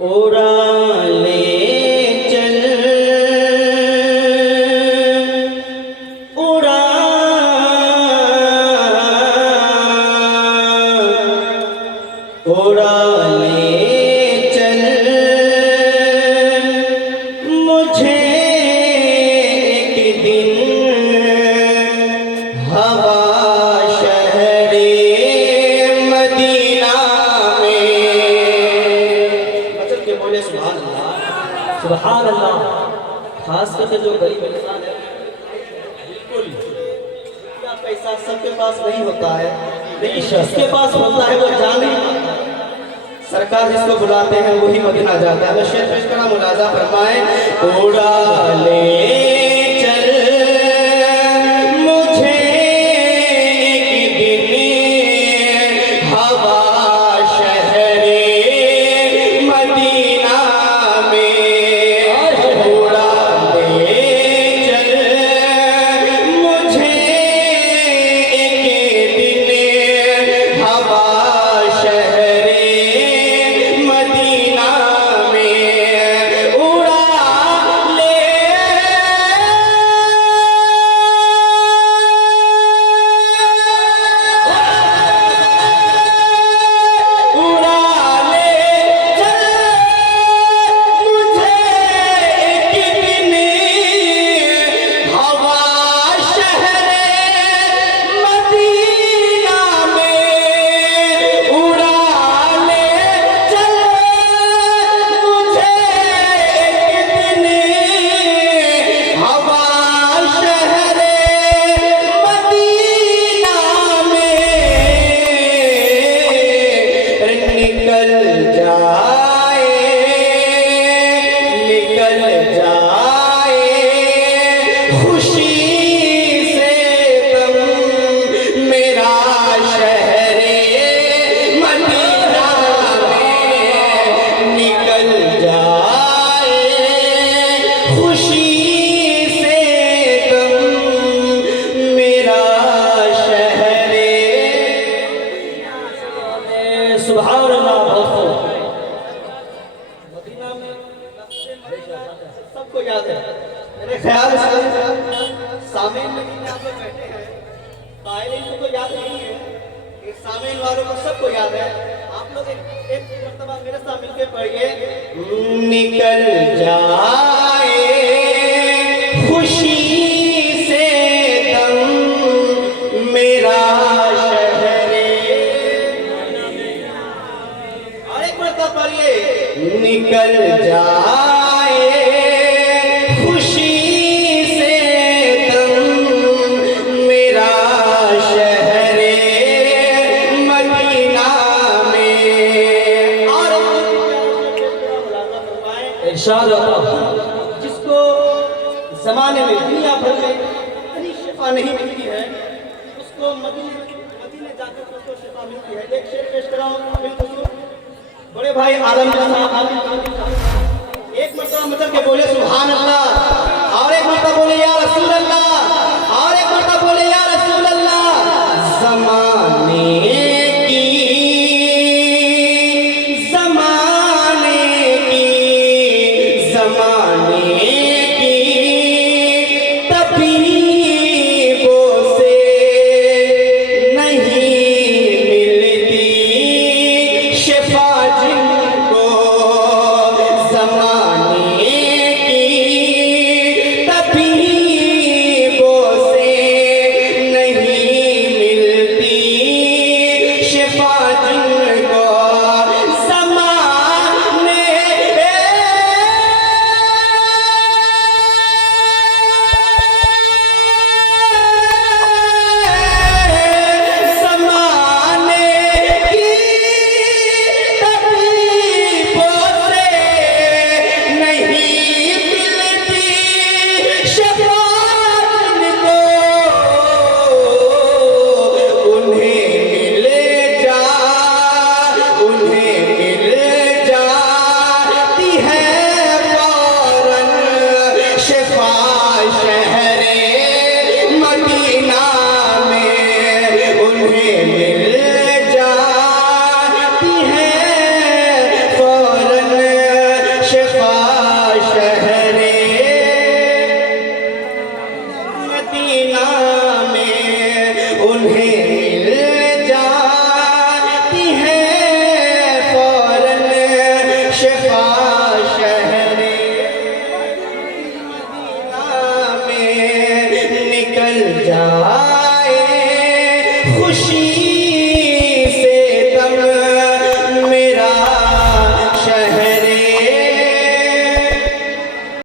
उड़ा ले चल उड़ा उड़ा ले चल मुझे एक दिन हवा शहरे मदीना में। बचत के बोले सुभान अल्लाह सुभान अल्लाह। खास करके जो गरीब इंसान है, बिल्कुल इतना पैसा सबके पास नहीं होता है, लेकिन जिसके पास होता है वो जाने सरकार जिसको बुलाते हैं वही मदीना जाता है। मैं शेर पेश करा, मुलाजा फरमाए। उड़ा ले चल मुझे एक दिन हवा शहरे मदीना में। उड़ा ले चल मुझे एक दिन हवा शहरे मदीना में। उड़ा ले उड़ा ले चल मुझे एक दिन हवा शहरे मदीना में। उड़ा ले चल मुझे एक दिन हवा शहरे मदीना में। निकल जाए खुशी से दम मेरा शहरे मदीना में। निकल जाए खुशी से दम मेरा शहरे। सुभान अल्लाह। मदीना में सबको याद है, मेरे ख्याल से सामीन में आप लोग बैठे हैं, कायलीन को तो याद नहीं है, एक सामीन वालों को सबको याद है। आप लोग एक मर्तबा मेरे साथ मिलके पढ़िए। निकल जाए खुशी से दम मेरा शहरे। और एक मर्तबा पढ़िए। निकल जाए खुशी से दम मेरा शहरे मदीना में। और इरशाद होता, जिसको जमाने में दुनिया भर में इतनी शिफा नहीं मिलती है, उसको मदीने जाकर उसको शिफा मिलती है। एक शेर पेश कराऊं, बिल्कुल बड़े भाई आलम एक मरतबा मतलब के बोले सुभान अल्लाह, और एक मरतबा बोले या रसूल अल्लाह, और एक मरतबा बोले या रसूल अल्लाह। जमाने की तबीबों से नहीं मिलती शिफा जिनको। जमाने की तबीबों खुशी से दम मेरा